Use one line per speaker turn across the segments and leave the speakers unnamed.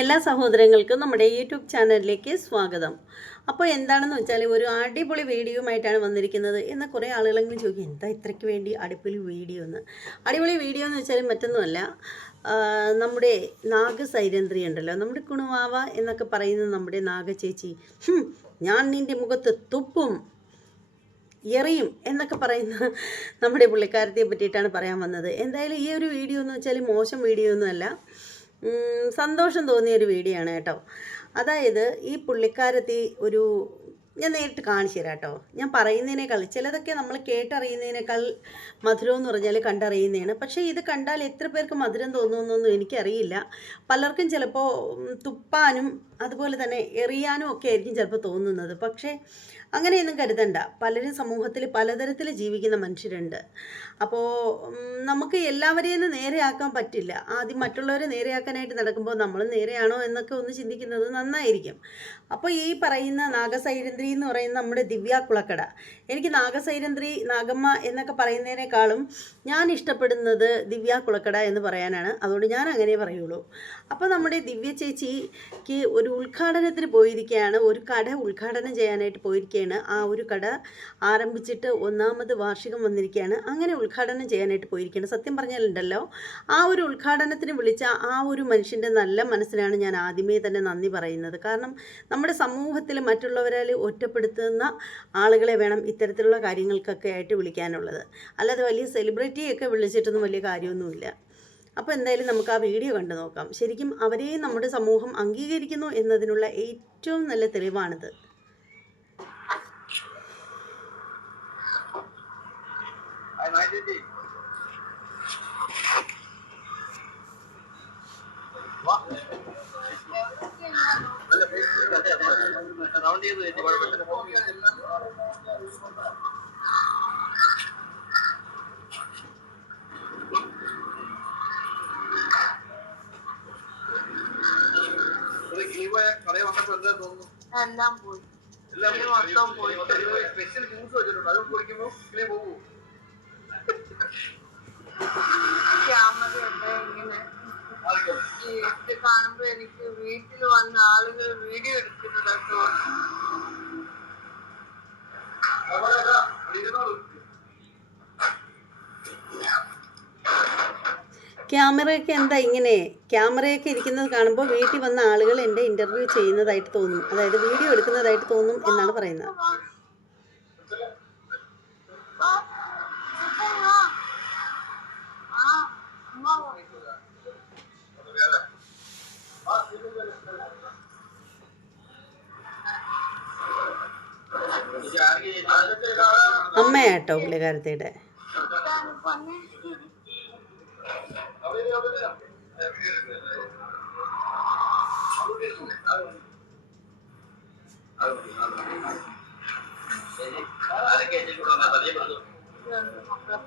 എല്ലാ സഹോദരങ്ങൾക്കും നമ്മുടെ യൂട്യൂബ് ചാനലിലേക്ക് സ്വാഗതം. അപ്പോൾ എന്താണെന്ന് വെച്ചാൽ ഒരു അടിപൊളി വീഡിയോയുമായിട്ടാണ് വന്നിരിക്കുന്നത് എന്ന് കുറേ ആളുകളെങ്കിലും ചോദിക്കും എന്താ ഇത്രയ്ക്ക് വേണ്ടി അടിപൊളി വീഡിയോ എന്ന്? അടിപൊളി വീഡിയോ എന്ന് വെച്ചാൽ മറ്റൊന്നുമല്ല നമ്മുടെ നാഗസൈരന്ത്രി ഉണ്ടല്ലോ നമ്മുടെ കുണുവാവ എന്നൊക്കെ പറയുന്ന നമ്മുടെ നാഗ ചേച്ചി. ഞാൻ നിന്റെ മുഖത്ത് തുപ്പും എറിയും എന്നൊക്കെ പറയുന്ന നമ്മുടെ പുള്ളിക്കാരത്തെ പറ്റിയിട്ടാണ് പറയാൻ വന്നത്. എന്തായാലും ഈ ഒരു വീഡിയോ എന്ന് വെച്ചാൽ മോശം വീഡിയോ ഒന്നുമല്ല സന്തോഷം തോന്നിയൊരു വീഡിയോ ആണ് കേട്ടോ. അതായത് ഈ പുള്ളിക്കാരത്തി ഒരു ഞാൻ നേരിട്ട് കാണിച്ചു തരാം കേട്ടോ. ഞാൻ പറയുന്നതിനേക്കാൾ ചിലതൊക്കെ നമ്മൾ കേട്ടറിയുന്നതിനേക്കാൾ മധുരം എന്ന് പറഞ്ഞാൽ കണ്ടറിയുന്നതാണ്. പക്ഷേ ഇത് കണ്ടാൽ എത്ര പേർക്ക് മധുരം തോന്നുമെന്നൊന്നും എനിക്കറിയില്ല. പലർക്കും ചിലപ്പോൾ തുപ്പാനും അതുപോലെ തന്നെ എറിയാനും ഒക്കെ ആയിരിക്കും ചിലപ്പോൾ തോന്നുന്നത്. പക്ഷേ അങ്ങനെയൊന്നും കരുതണ്ട. പലരും സമൂഹത്തിൽ പലതരത്തിൽ ജീവിക്കുന്ന മനുഷ്യരുണ്ട്. അപ്പോൾ നമുക്ക് എല്ലാവരെയും നേരെയാക്കാൻ പറ്റില്ല. ആദ്യം മറ്റുള്ളവരെ നേരെയാക്കാനായിട്ട് നടക്കുമ്പോൾ നമ്മൾ നേരെയാണോ എന്നൊക്കെ ഒന്ന് ചിന്തിക്കുന്നത് നന്നായിരിക്കും. അപ്പോൾ ഈ പറയുന്ന നാഗസൈരന്ത്രി എന്ന് പറയുന്ന നമ്മുടെ ദിവ്യ കുളക്കട. എനിക്ക് നാഗസൈരന്ത്രി നാഗമ്മ എന്നൊക്കെ പറയുന്നതിനേക്കാളും ഞാൻ ഇഷ്ടപ്പെടുന്നത് ദിവ്യ കുളക്കട എന്ന് പറയാനാണ്. അതുകൊണ്ട് ഞാൻ അങ്ങനെ പറയുള്ളൂ. അപ്പോൾ നമ്മുടെ ദിവ്യ ചേച്ചിക്ക് ഒരു ഉദ്ഘാടനത്തിന് പോയിരിക്കുകയാണ്. ഒരു കട ഉദ്ഘാടനം ചെയ്യാനായിട്ട് പോയിരിക്കുകയാണ് ആ ഒരു കട ആരംഭിച്ചിട്ട് ഒന്നാമത് വാർഷികം വന്നിരിക്കുകയാണ് അങ്ങനെ ഉദ്ഘാടനം ചെയ്യാനായിട്ട് പോയിരിക്കുകയാണ് സത്യം പറഞ്ഞാലുണ്ടല്ലോ ആ ഒരു ഉദ്ഘാടനത്തിന് വിളിച്ച ആ ഒരു മനുഷ്യന്റെ നല്ല മനസ്സിനാണ് ഞാൻ ആദ്യമേ തന്നെ നന്ദി പറയുന്നത്. കാരണം നമ്മുടെ സമൂഹത്തിൽ മറ്റുള്ളവരാൽ ഒറ്റപ്പെടുത്തുന്ന ആളുകളെ വേണം ഇത്തരത്തിലുള്ള കാര്യങ്ങൾക്കൊക്കെ ആയിട്ട് വിളിക്കാനുള്ളത്. അല്ലാതെ വലിയ സെലിബ്രിറ്റിയൊക്കെ വിളിച്ചിട്ടൊന്നും വലിയ കാര്യമൊന്നുമില്ല. അപ്പോൾ എന്തായാലും നമുക്ക് ആ വീഡിയോ കണ്ടു നോക്കാം. ശരിക്കും അവരെയും നമ്മുടെ സമൂഹം അംഗീകരിക്കുന്നു എന്നതിനുള്ള ഏറ്റവും നല്ല തെളിവാണിത്.
റൗണ്ട് ചെയ്ത് വെച്ച് കുഴപ്പമില്ല കടയിൽ വന്നപ്പോ തോന്നുന്നു
എല്ലാം പോയി.
എല്ലാം
മൊത്തം പോയി.
സ്പെഷ്യൽ ജ്യൂസ് വെച്ചിട്ടുണ്ട്. അത് കുടിക്കുമ്പോ കിളി പോകും.
ഇത് കാണുമ്പോ എനിക്ക് വീട്ടിൽ വന്ന ആളുകൾ വീഡിയോ എടുക്കുന്നതൊക്കെ.
ക്യാമറയൊക്കെ എന്താ ഇങ്ങനെ ക്യാമറയൊക്കെ ഇരിക്കുന്നത് കാണുമ്പോൾ വീട്ടിൽ വന്ന ആളുകൾ എന്റെ ഇന്റർവ്യൂ ചെയ്യുന്നതായിട്ട് തോന്നും അതായത് വീഡിയോ എടുക്കുന്നതായിട്ട് തോന്നും എന്നാണ് പറയുന്നത് അമ്മയാട്ടോ പുള്ളിക്കാരത്തിയുടെ.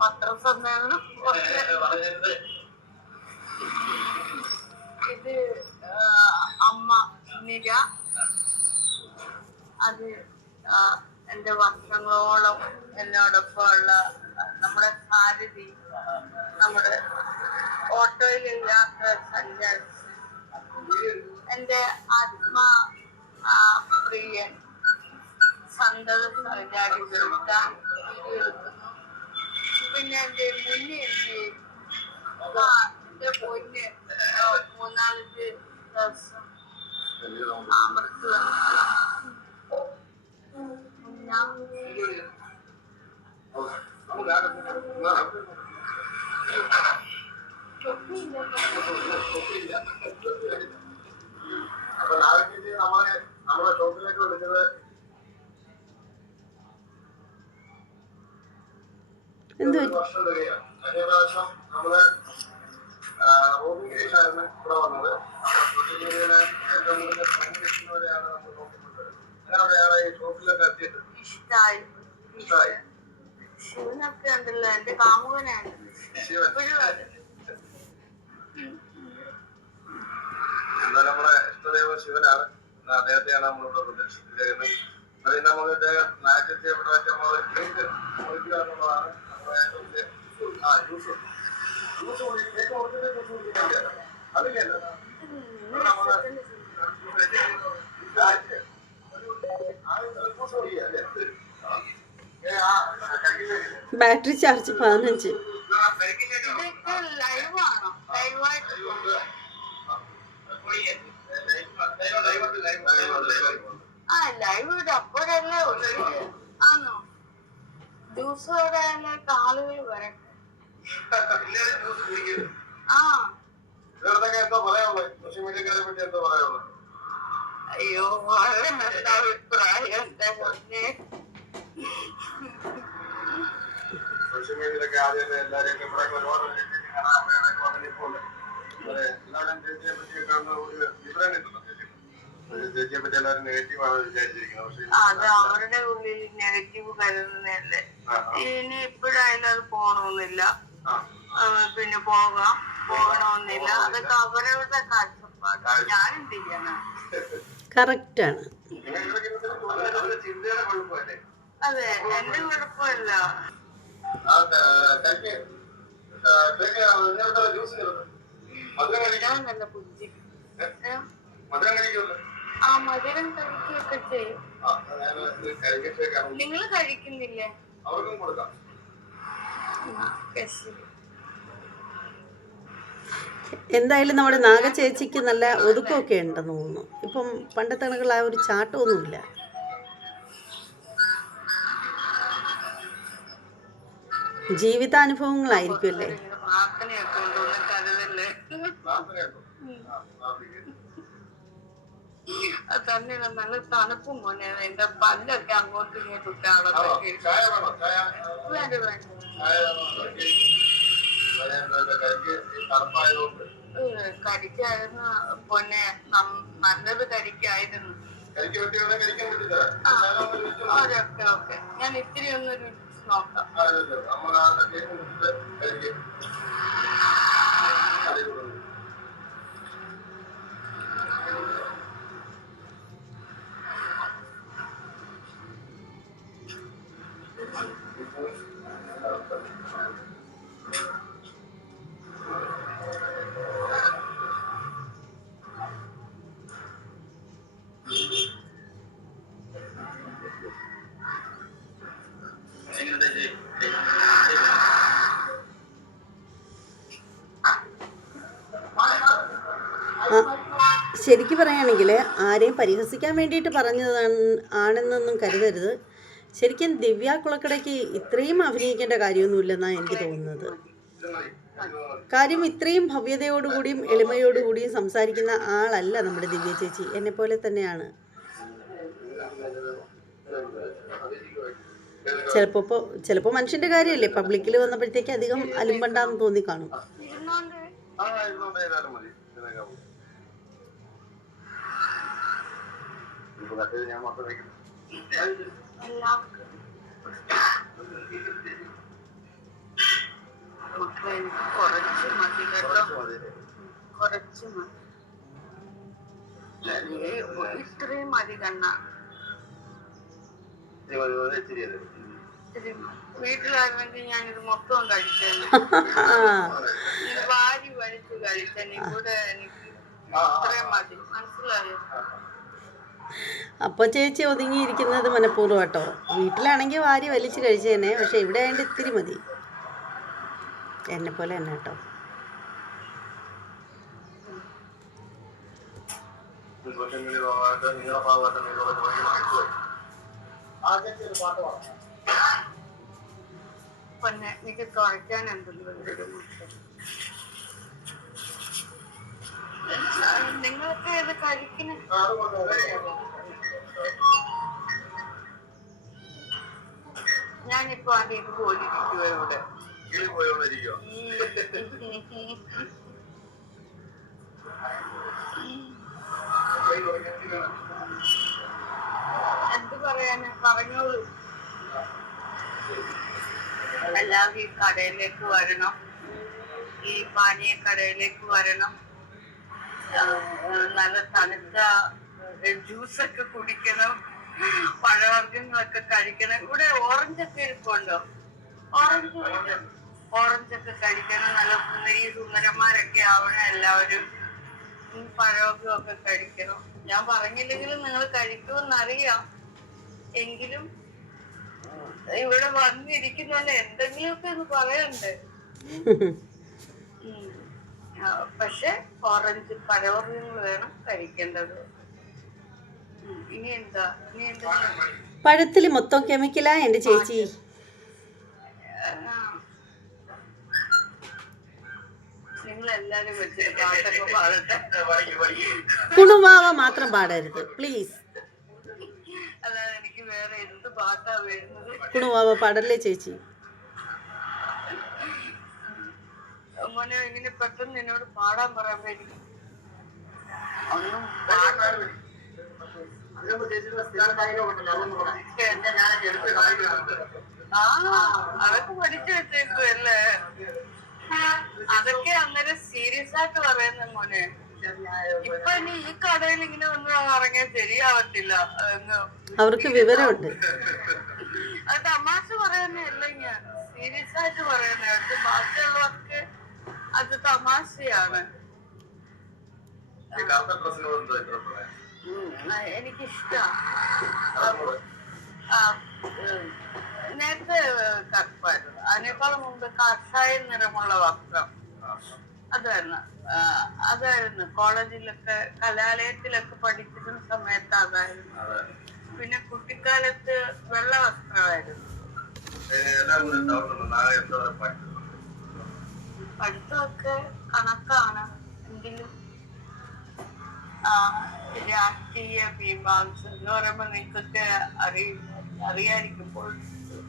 പത്രം സമ്മേളനം ഇത് നിര അത് എന്റെ വർഷങ്ങളോളം എന്നോടൊപ്പം ഉള്ള നമ്മുടെ ഭാരതി നമ്മുടെ ഓട്ടോയിലില്ലാത്ത സഞ്ചാരിച്ച് എന്റെ ആത്മാ പ്രിയൻ സന്തത സഞ്ചാരി പിന്നെ എന്റെ മുന്നേ എന്റെ പൊന്ന് മൂന്നാലഞ്ച് ദിവസം ഞാൻ
അപ്പൊ നാളെ നമ്മളെ നമ്മളെ ഷോപ്പിലേക്ക് വിളിച്ചത്
എന്ത്
വർഷം നമ്മൾ റോബിൻ ഗിരീഷായിരുന്നു ഇവിടെ വന്നത്. ഈ ഷോപ്പിലൊക്കെ എത്തിയിട്ട്
ഇഷ്ടായി.
ഇഷ്ടമായി
ശിവനൊക്കെ ഉണ്ടല്ലോ എന്റെ കാമുകനാണ്.
ശിവൻ. എന്നാൽ നമ്മളെ ഇഷ്ടദൈവം ശിവനാണ്. അദ്ദേഹത്തെയാണ് നമ്മളിവിടെ പ്രതീക്ഷിച്ചിരിക്കുന്നത് അത് നമുക്ക് ഇദ്ദേഹം നാട്ടിൽ ഇവിടെ വെച്ച് നമ്മൾ കേക്ക് മുറിക്കുക എന്നുള്ളതാണ് നമ്മുടെ ആ ജ്യൂസ് ജ്യൂസ് കേക്ക് മുറിച്ചിട്ട് ജ്യൂസ് നമ്മൾ
ബാറ്ററി ചാർജ് പതിനഞ്ച്.
ദിവസം ലൈവാണോ ലൈവായിട്ട് ആ ലൈവ് ഇവിടെ അപ്പോഴല്ലേ ഉള്ളൂ ആണോ ജ്യൂസോടെ ആളുകൾ വരട്ടെ ആ
എന്തോ പറയാനുള്ളത് സോഷ്യൽ മീഡിയക്കാരെ പറ്റി എന്തോ പറയാനുള്ളത്
അയ്യോ വളരെ നല്ല പൊന്നേ
സോഷ്യൽ മീഡിയയിലൊക്കെ ആദ്യമൊക്കെ എല്ലാവരെയും ഇവിടെ ഒരുപാട് വന്നപ്പോൾ എല്ലാവരും ചേച്ചിയെ പറ്റിയൊക്കെ ഒന്ന് ഒരു വിവരം കിട്ടുന്നു ചേച്ചിയെ പറ്റി എല്ലാവരും നെഗറ്റീവാണ് വിചാരിച്ചിരിക്കുന്നത് പക്ഷേ
അത് അവരുടെ ഉള്ളിൽ നെഗറ്റീവ് കരുതുന്നതല്ലേ ഇനി ഇപ്പോഴായാലും അത്.
ആ,
പിന്നെ പോകാം. പോകണമെന്നില്ല അതൊക്കെ അവരവരുടെ കാഴ്ചപ്പാട്. ഞാൻ എന്ത് ചെയ്യണം?
കറക്റ്റാണ്
നിങ്ങൾ ഇവിടെ ഇരുന്നിട്ട് തോന്നുന്നത് അവരുടെ ചിന്തയുടെ കുഴപ്പമല്ലേ?
അതെ എന്റെ കുഴപ്പമില്ല.
ആ, മധുരം
കഴിക്കുകയൊക്കെ ചെയ്യും. നിങ്ങൾ കഴിക്കുന്നില്ലേ?
അവർക്കും കൊടുക്കാം.
എന്തായാലും നമ്മുടെ നാഗ ചേച്ചിക്ക് നല്ല ഒതുക്കമൊക്കെ ഉണ്ടെന്ന് തോന്നുന്നു. ഇപ്പം പണ്ടത്തെ കണക്കുള്ള ആ ഒരു ചാട്ടമൊന്നുമില്ല.
തന്നെ നല്ല തണുപ്പും മോനെ എന്റെ പല്ലൊക്കെ അങ്ങോട്ടും ഇങ്ങോട്ടും വേണ്ട പൊന്നെ നല്ലത് കടിക്കായിരുന്നു
കരിക്ക് പറ്റിയാൽ കരിക്കാൻ പറ്റില്ല
ആ.
ചായ ഒന്ന് വെച്ച്
ഓക്കെ ഓക്കെ ഞാൻ ഇത്തിരി ഒന്ന് നോക്കാം
ആ,
ശരിക്കും പറയുകയാണെങ്കിൽ ആരെയും പരിഹസിക്കാൻ വേണ്ടിയിട്ട് പറഞ്ഞതാണ് ആണെന്നൊന്നും കരുതരുത്. ശരിക്കും ദിവ്യ കുളക്കടയ്ക്ക് ഇത്രയും അഭിനയിക്കേണ്ട കാര്യമൊന്നുമില്ലെന്നാണ് എനിക്ക് തോന്നുന്നത്. കാര്യം ഇത്രയും ഭവ്യതയോടുകൂടിയും എളിമയോടുകൂടിയും സംസാരിക്കുന്ന ആളല്ല നമ്മുടെ ദിവ്യ ചേച്ചി. എന്നെ പോലെ തന്നെയാണ്. ചിലപ്പോൾ ഇപ്പോൾ മനുഷ്യന്റെ മനുഷ്യന്റെ കാര്യമല്ലേ? പബ്ലിക്കിൽ വന്നപ്പോഴത്തേക്ക് അധികം അലുമ്പണ്ടാന്ന് തോന്നി കാണും
ഇരുന്നോണ്ട്
ആ, ഇരുന്നോണ്ട് ചെയ്താലും മതി. ഇതിനകം. ഇപ്പൊ മറ്റേത് ഞാൻ മാത്രം വെക്കുന്നു.
എല്ലാവർക്കും മക്കളെ എനിക്ക് കുറച്ച് മതി കേട്ടോ
കുറച്ച് മതി.
ഇത്രയും മതി കണ്ണ. വീട്ടിലായിരുന്നെങ്കിൽ ഞാനിത് മൊത്തം കഴിച്ചേനെ വാരി വലിച്ച് കഴിച്ചേനെ ഇവിടെ എനിക്ക് ഇത്രയും മതി മനസ്സിലായോ
അപ്പോൾ ചേച്ചി ഒതുങ്ങിയിരിക്കുന്നത് മനഃപൂർവം കേട്ടോ. വീട്ടിലാണെങ്കിൽ വാരി വലിച്ച് കഴിച്ചേനെ പക്ഷെ ഇവിടെ ആയതുകൊണ്ട് ഇത്തിരി മതി. എന്നെ പോലെ തന്നെ കേട്ടോ.
പിന്നെ എനിക്ക് കുറയ്ക്കാൻ ഭാഗമായിട്ട് നിങ്ങളുടെ ഭാഗമായിട്ട് നിങ്ങളുടെ ജോലിക്ക് മാറ്റിപ്പോയി. ആദ്യത്തെ ഒരു പാട്ട് പാടാം.
പിന്നെ എനിക്ക് തുറയ്ക്കാൻ എന്തെങ്കിലും നിങ്ങളൊക്കെ ഇത് കഴിക്കുന്ന. ഞാനിപ്പോ അത് ഇതുപോലെ ഇരിക്കുവോ ഇവിടെ. എന്ത് പറയാന്? പറഞ്ഞോളൂ. എല്ലാവരും ഈ കടയിലേക്ക് വരണം. ഈ പാനീയ കടയിലേക്ക് വരണം. നല്ല തണുത്ത ജ്യൂസൊക്കെ കുടിക്കണം പഴവർഗങ്ങളൊക്കെ കഴിക്കണം. ഇവിടെ ഓറഞ്ചൊക്കെ ഇരിപ്പുണ്ടോ? ഓറഞ്ച് ഓറഞ്ചൊക്കെ കഴിക്കണം. നല്ല സുന്ദരി സുന്ദരന്മാരൊക്കെ ആവണം എല്ലാവരും. ഒക്കെ കഴിക്കണം. ഞാൻ പറഞ്ഞില്ലെങ്കിലും നിങ്ങൾ കഴിക്കുമെന്നറിയാം. എങ്കിലും ഇവിടെ വന്നിരിക്കുന്നല്ല എന്തെങ്കിലുമൊക്കെ ഒന്ന് പറയണ്ടേ? പക്ഷെ ഓറഞ്ച് പഴവർഗങ്ങൾ വേണം കഴിക്കേണ്ടത്. ഇനി എന്താ? ഇനി എന്താ?
പഴത്തിൽ മൊത്തം കെമിക്കലാ? എന്റെ ചേച്ചി? കുണുവാവ മാത്രം പാടരുത് പ്ലീസ്. കുണുവാവ പാടല്ലേ ചേച്ചി?
മോനെ ഇങ്ങനെ പെട്ടെന്ന് എന്നോട് പാടാൻ പറയാൻ ഒന്നും ആ അതൊക്കെ പഠിച്ചു വെച്ചേക്കുമല്ലേ അതൊക്കെ അന്നേരം സീരിയസ് ആയിട്ട് പറയുന്ന മോനെ ഇപ്പൊ ഇനി ഈ കടയിൽ ഇങ്ങനെ ഒന്ന് ഇറങ്ങിയാൽ ശരിയാവത്തില്ല
അവർക്ക് വിവരമുണ്ട്.
അത് തമാശ പറയുന്നതല്ല ഞാൻ സീരിയസ് ആയിട്ട് പറയുന്നേ അത് ബാക്കിയുള്ളവർക്ക് അത് തമാശയാണ്. എനിക്കിഷ്ടമാണ് നേരത്തെ കറുപ്പായിരുന്നു. അതിനേക്കാൾ മുമ്പ് കഷായ നിറമുള്ള വസ്ത്രം. അതായിരുന്നു. അതായിരുന്നു. കോളേജിലൊക്കെ കലാലയത്തിലൊക്കെ പഠിക്കുന്ന സമയത്ത് അതായിരുന്നു.
അതെ.
പിന്നെ കുട്ടിക്കാലത്ത് വെള്ള വസ്ത്രമായിരുന്നു
എല്ലാം കൂടി ഡൗട്ട് ഉണ്ട് നാളെ എന്താ പറയുക പഠിച്ചു
പഠിത്തമൊക്കെ കണക്കാണ്. എങ്കിലും രാഷ്ട്രീയ മീമാംസ എന്ന് പറയുമ്പോ നിങ്ങൾക്കൊക്കെ അറിയ അറിയാതിരിക്കും politics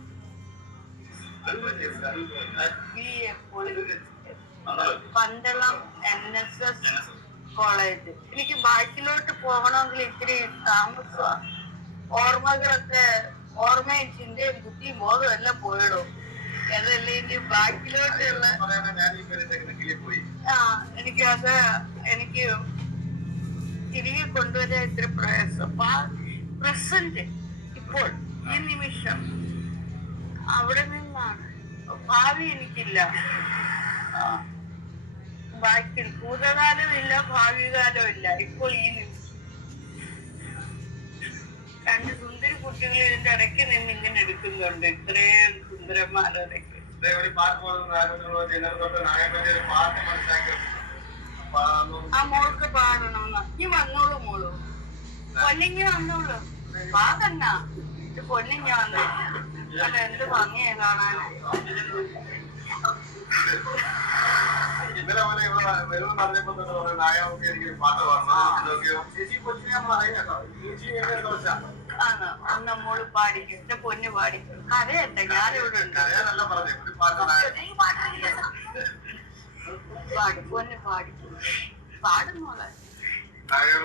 Pandalam N S S college. എനിക്ക് ബാക്കിലോട്ട് പോകണമെങ്കിൽ ഇത്തിരി താമസമാണ് ഓർമ്മകളൊക്കെ ഓർമ്മയും ചിന്തയും ബുദ്ധിയും ബോധവും എല്ലാം പോയിടും? അതല്ലേ ഇനി ബാക്കിലോട്ടുള്ള ആ എനിക്കത് എനിക്ക് തിരികെ കൊണ്ടുവരാൻ ഇത്ര പ്രയാസം. പ്രസന്റ് ഇപ്പോൾ ഈ നിമിഷം അവിടെ നിന്നാണ്. ഭാവി എനിക്കില്ല. ആ, ബാക്കി ഭൂതകാലമില്ല ഭാവികാലം ഇല്ല ഇപ്പോൾ ഈ നിമിഷം. രണ്ട് സുന്ദരി കുട്ടികൾ ഇതിന്റെ ഇടയ്ക്ക് നിന്ന് ഇങ്ങനെ എടുക്കുന്നുണ്ട്. ഇത്രയും സുന്ദരന്മാരൊക്കെ
ഇതേ ഒരു പാട്ട് പോകുന്ന ഇന്നലെ തൊട്ട് നായകന്റെ ഒരു പാട്ട് മനസ്സിലാക്കി.
ആ മോൾക്ക് പാടണമെന്ന് നീ വന്നോളൂ മോളു. പൊന്നിങ്ങി വന്നോളൂ. ഇത് പൊന്നിങ്ങി വന്നു. അല്ല എന്ത് ഭംഗിയാ കാണാനായി
ഇന്നലെ പോലെ ഇവിടെ വരുമെന്ന് പറഞ്ഞപ്പോ പറഞ്ഞു എനിക്ക് പാട്ട് എന്നൊക്കെയോ ചേച്ചി കൊച്ചിനെ നമ്മൾ അറിയാം ചേച്ചി എങ്ങനെ ദോശ
ആണ് അന്ന് മോൾ പാടിക്കും. എന്റെ പൊന്ന് പാടിക്കും. കരയട്ടെ ഞാനിവിടെ ഉണ്ട്.
ഞാനല്ല പറഞ്ഞേ. ഒരു പാട്ട് നായകൻ
നീ പാടില്ല. പാടും. പൊന്ന് പാടിക്കും. പാടും മോളെ.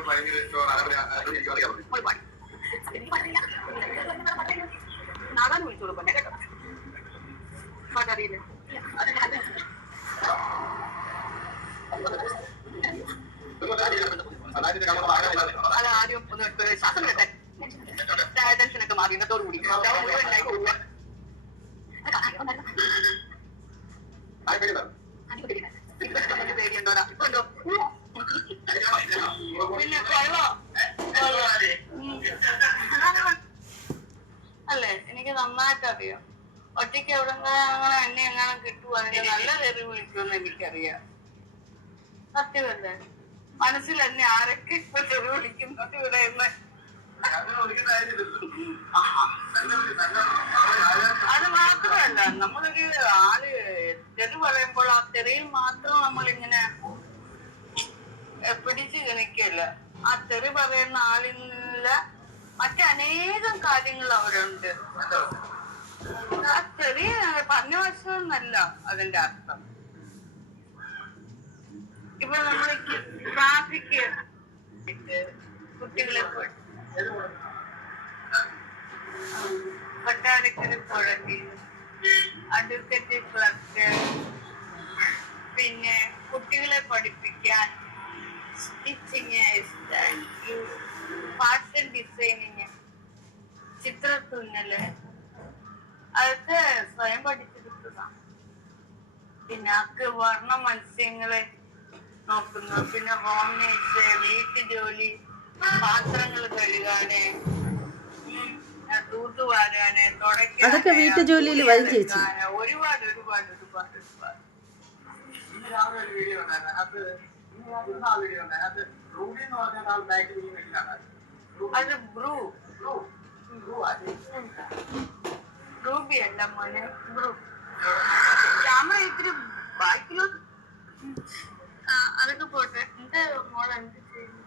ഭയങ്കര ഇഷ്ടമാണ് അങ്ങനെ എനിക്ക് അറിയാം
മോൾ പാടി എനിക്ക് പാടില്ല. നാളെ വിളിച്ചോളൂ പൊന്നെ കേട്ടോ പാട്ടറിയില്ല അത് ആദ്യം ഒന്ന് എടുത്ത് ശ്വാസം വിടട്ടെ ടെൻഷനൊക്കെ മാറി ഇന്നത്തോടു കൂടി മുഴുവനായി പോവുക. എനിക്ക് പേടിയുണ്ടോടാ? ഇപ്പൊ ഉണ്ടോ? പിന്നെ കൊള്ളാം. കൊള്ളാം. ഉം. അല്ലേ എനിക്ക് നന്നായിട്ട് അറിയാം എവിടെ അങ്ങനെ എന്നെ എങ്ങനെ കിട്ടുവാണെങ്കിൽ നല്ല തെറി വിളിക്കുമെന്ന് എനിക്കറിയാം. സത്യമല്ലേ മനസ്സിൽ എന്നെ ആരൊക്കെ ഇപ്പൊ തെറി വിളിക്കുന്നത് ഇവിടെ എന്ന്? അത് മാത്രമല്ല നമ്മളൊരു ആൾ തെറി പറയുമ്പോൾ ആ തെറിയിൽ മാത്രം നമ്മളിങ്ങനെ പിടിച്ചു നിൽക്കല്ല ആ തെറി പറയുന്ന ആളിനുള്ള മറ്റനേകം കാര്യങ്ങൾ അവരുണ്ട്. ആ ചെറിയ പറഞ്ഞ വശമൊന്നല്ല അതിന്റെ അർത്ഥം. ഇപ്പൊ നമ്മൾ ട്രാഫിക് കുട്ടികളെ പോ- കൊട്ടാരക്കര പുഴയ്ക്ക് അഡ്വക്കറ്റ് ക്ലർക്ക് പിന്നെ കുട്ടികളെ പഠിപ്പിക്കാൻ സ്റ്റിച്ചിങ് ഫാഷൻ ഡിസൈനിങ് ചിത്രത്തുന്നൽ അതൊക്കെ സ്വയം പഠിച്ചെടുത്തതാണ് പിന്നെ അക്ക് വർണ മത്സ്യങ്ങളെ നോക്കുന്നു. പിന്നെ ഹോം നീഡ്സ് വീട്ടു ജോലി പാത്രങ്ങൾ കഴുകാന് തൂത്തുവാരാന്
അതൊക്കെ വീട്ടുജോലിയിൽ വരും ചേച്ചി.
ഒരുപാട് ഒരുപാട് ഒരുപാട് ഒരുപാട്.
വീഡിയോ ഉണ്ടായിരുന്നു. അത് വീഡിയോ ഉണ്ടായിരുന്നു. അത് റൂബി എന്ന് പറഞ്ഞ ആൾ ബാക്കിൽ ഈ വീട്ടിലാണ്
അത് ബ്രൂ
ബ്ലൂ ബ്രൂ ആ
റൂബി അല്ല മോനെ. ക്യാമറ ഇത്തിരി ആ, അതൊക്കെ പോട്ടെ. എന്റെ മോൾ എന്ത് ചെയ്യുന്നു?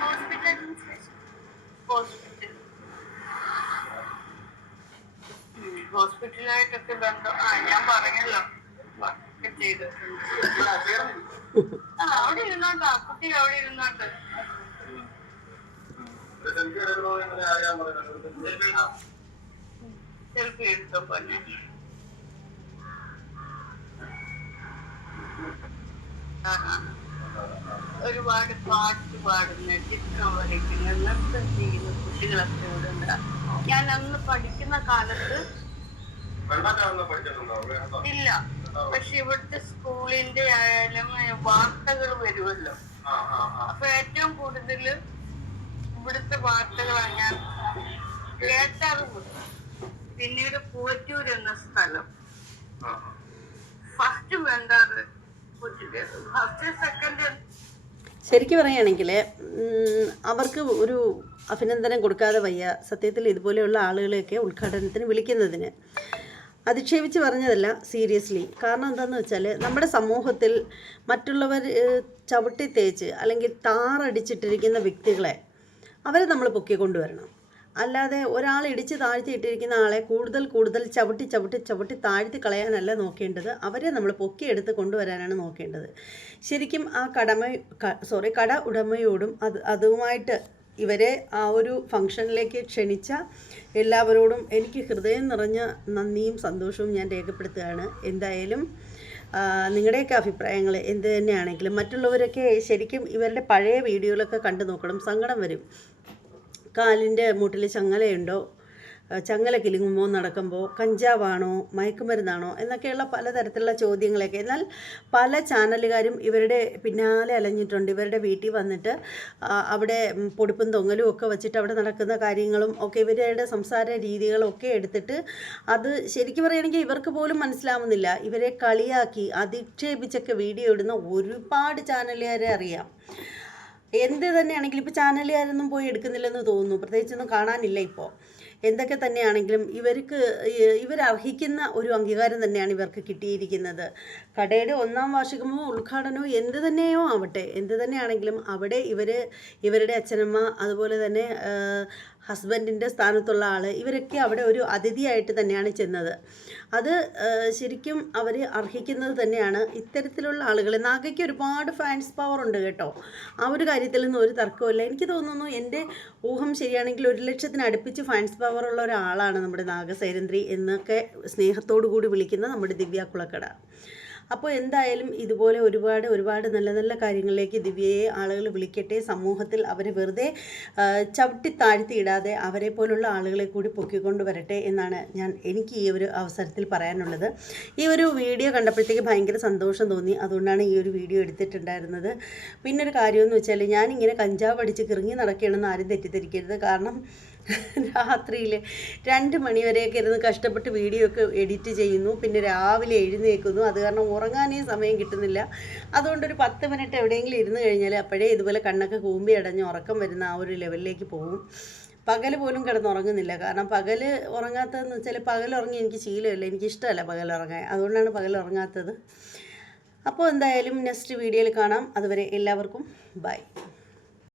Hospital administration hospital. ഹോസ്പിറ്റലായിട്ടൊക്കെ ബന്ധം. ആ ഞാൻ പറഞ്ഞല്ലോ. ചെയ്തിട്ടുണ്ട്. അവിടെ ഇരുന്നോട്ടോ കുട്ടി അവിടെ ഇരുന്നോട്ട് ഉം.
സെൽഫി
എടുത്തോ പൊന്നെ. ഒരുപാട് പാട്ട് പാടുന്ന ചിത്രം വരയ്ക്കുന്ന നൃത്തം ചെയ്യുന്ന കുട്ടികളൊക്കെ ഇവിടെ ഉണ്ട് ഞാൻ അന്ന് പഠിക്കുന്ന കാലത്ത് ഇല്ല. പക്ഷെ ഇവിടുത്തെ സ്കൂളിന്റെ ആയാലും വാർത്തകൾ വരുമല്ലോ. അപ്പൊ ഏറ്റവും കൂടുതൽ ഇവിടുത്തെ വാർത്തകളാണ് ഞാൻ കേട്ടാറുമുണ്ട് പിന്നീട് പോറ്റൂർ എന്ന സ്ഥലം. ഫസ്റ്റ് വേണ്ടാറ് ഫസ്റ്റ് സെക്കൻഡ്
ശരിക്കും പറയുകയാണെങ്കിൽ അവർക്ക് ഒരു അഭിനന്ദനം കൊടുക്കാതെ വയ്യ. സത്യത്തിൽ ഇതുപോലെയുള്ള ആളുകളെയൊക്കെ ഉദ്ഘാടനത്തിന് വിളിക്കുന്നതിന്. അധിക്ഷേപിച്ച് പറഞ്ഞതല്ല സീരിയസ്ലി കാരണം എന്താണെന്ന് വെച്ചാൽ നമ്മുടെ സമൂഹത്തിൽ മറ്റുള്ളവർ ചവിട്ടി തേച്ച് അല്ലെങ്കിൽ താറടിച്ചിട്ടിരിക്കുന്ന വ്യക്തികളെ അവരെ നമ്മൾ പൊക്കി കൊണ്ടുവരണം. അല്ലാതെ ഒരാൾ ഇടിച്ച് താഴ്ത്തി ഇട്ടിരിക്കുന്ന ആളെ കൂടുതൽ കൂടുതൽ ചവിട്ടി ചവിട്ടി ചവിട്ടി താഴ്ത്തി കളയാനല്ല നോക്കേണ്ടത്. അവരെ നമ്മൾ പൊക്കിയെടുത്ത് കൊണ്ടുവരാനാണ് നോക്കേണ്ടത്. ശരിക്കും ആ കടമ സോറി കട ഉടമയോടും അത് അതുമായിട്ട് ഇവരെ ആ ഒരു ഫംഗ്ഷനിലേക്ക് ക്ഷണിച്ച എല്ലാവരോടും എനിക്ക് ഹൃദയം നിറഞ്ഞ നന്ദിയും സന്തോഷവും ഞാൻ രേഖപ്പെടുത്തുകയാണ്. എന്തായാലും നിങ്ങളുടെയൊക്കെ അഭിപ്രായങ്ങൾ എന്ത് തന്നെയാണെങ്കിലും മറ്റുള്ളവരൊക്കെ ശരിക്കും ഇവരുടെ പഴയ വീഡിയോകളൊക്കെ കണ്ടു നോക്കണം. സങ്കടം വരും. കാലിന്റെ മുട്ടിൽ ചങ്ങലയുണ്ടോ? ചങ്ങല കിലുങ്ങുമ്പോൾ നടക്കുമ്പോൾ കഞ്ചാവാണോ? മയക്കുമരുന്നാണോ? എന്നൊക്കെയുള്ള പലതരത്തിലുള്ള ചോദ്യങ്ങളൊക്കെ. എന്നാൽ പല ചാനലുകാരും ഇവരുടെ പിന്നാലെ അലഞ്ഞിട്ടുണ്ട്. ഇവരുടെ വീട്ടിൽ വന്നിട്ട് അവിടെ പൊടിപ്പും തൊങ്ങലും ഒക്കെ വെച്ചിട്ട് അവിടെ നടക്കുന്ന കാര്യങ്ങളും ഒക്കെ ഇവരുടെ സംസാര രീതികളൊക്കെ എടുത്തിട്ട് അത് ശരിക്കും പറയുകയാണെങ്കിൽ ഇവർക്ക് പോലും മനസ്സിലാവുന്നില്ല. ഇവരെ കളിയാക്കി അധിക്ഷേപിച്ചൊക്കെ വീഡിയോ ഇടുന്ന ഒരുപാട് ചാനലുകാരെ അറിയാം. എന്ത് തന്നെയാണെങ്കിലും ഇപ്പോൾ ചാനലുകാരൊന്നും പോയി എടുക്കുന്നില്ലെന്ന് തോന്നുന്നു. പ്രത്യേകിച്ചൊന്നും കാണാനില്ല ഇപ്പോൾ എന്തൊക്കെ തന്നെയാണെങ്കിലും ഇവർക്ക് ഇവരർഹിക്കുന്ന ഒരു അംഗീകാരം തന്നെയാണ് ഇവർക്ക് കിട്ടിയിരിക്കുന്നത്. കടയുടെ ഒന്നാം വാർഷികമോ ഉദ്ഘാടനമോ എന്ത് തന്നെയോ ആവട്ടെ എന്ത് തന്നെയാണെങ്കിലും അവിടെ ഇവർ ഇവരുടെ അച്ഛനമ്മ അതുപോലെ തന്നെ ഹസ്ബൻഡിന്റെ സ്ഥാനത്തുള്ള ആൾ ഇവരൊക്കെ അവിടെ ഒരു അതിഥിയായിട്ട് തന്നെയാണ് ചെന്നത്. അത് ശരിക്കും അവർ അർഹിക്കുന്നത് തന്നെയാണ്. ഇത്തരത്തിലുള്ള ആളുകൾ നാഗയ്ക്ക് ഒരുപാട് ഫാൻസ് പവർ ഉണ്ട് കേട്ടോ. ആ ഒരു കാര്യത്തിൽ നിന്ന് ഒരു തർക്കമില്ല എനിക്ക് തോന്നുന്നു എന്റെ ഊഹം ശരിയാണെങ്കിൽ ഒരു ലക്ഷത്തിന് അടുപ്പിച്ച് ഫാൻസ് പവർ ഉള്ള ഒരാളാണ് നമ്മുടെ നാഗസൈരന്ദ്രി എന്നൊക്കെ സ്നേഹത്തോടു കൂടി വിളിക്കുന്ന നമ്മുടെ ദിവ്യ കുളക്കട. അപ്പോൾ എന്തായാലും ഇതുപോലെ ഒരുപാട് ഒരുപാട് നല്ല നല്ല കാര്യങ്ങളിലേക്ക് ദിവ്യയെ ആളുകൾ വിളിക്കട്ടെ. സമൂഹത്തിൽ അവരെ വെറുതെ ചവിട്ടി താഴ്ത്തിയിടാതെ അവരെ പോലുള്ള ആളുകളെ കൂടി പൊക്കിക്കൊണ്ട് വരട്ടെ എന്നാണ് ഞാൻ എനിക്ക് ഈ ഒരു അവസരത്തിൽ പറയാനുള്ളത്. ഈ ഒരു വീഡിയോ കണ്ടപ്പോഴത്തേക്ക് ഭയങ്കര സന്തോഷം തോന്നി. അതുകൊണ്ടാണ് ഈ ഒരു വീഡിയോ എടുത്തിട്ടുണ്ടായിരുന്നത്. പിന്നെ ഒരു കാര്യമെന്ന് വെച്ചാൽ ഞാനിങ്ങനെ കഞ്ചാവ് അടിച്ച് കിറങ്ങി നടക്കുകയാണെന്ന് ആരും തെറ്റിദ്ധരിക്കരുത്. കാരണം രാത്രിയിൽ രണ്ട് മണിവരെയൊക്കെ ഇരുന്ന് കഷ്ടപ്പെട്ട് വീഡിയോ ഒക്കെ എഡിറ്റ് ചെയ്യുന്നു. പിന്നെ രാവിലെ എഴുന്നേൽക്കുന്നു. അത് കാരണം ഉറങ്ങാനേ സമയം കിട്ടുന്നില്ല. അതുകൊണ്ട് ഒരു പത്ത് മിനിറ്റ് എവിടെയെങ്കിലും ഇരുന്ന് കഴിഞ്ഞാൽ അപ്പോഴേ ഇതുപോലെ കണ്ണൊക്കെ കൂമ്പി അടഞ്ഞ് ഉറക്കം വരുന്ന ആ ഒരു ലെവലിലേക്ക് പോകും. പകൽ പോലും കിടന്നുറങ്ങുന്നില്ല. കാരണം പകൽ ഉറങ്ങാത്തതെന്ന് വെച്ചാൽ പകൽ ഉറങ്ങി എനിക്ക് ശീലമില്ല. എനിക്കിഷ്ടമല്ല പകൽ ഉറങ്ങാൻ. അതുകൊണ്ടാണ് പകൽ ഉറങ്ങാത്തത്. അപ്പോൾ എന്തായാലും നെക്സ്റ്റ് വീഡിയോയിൽ കാണാം. അതുവരെ എല്ലാവർക്കും ബൈ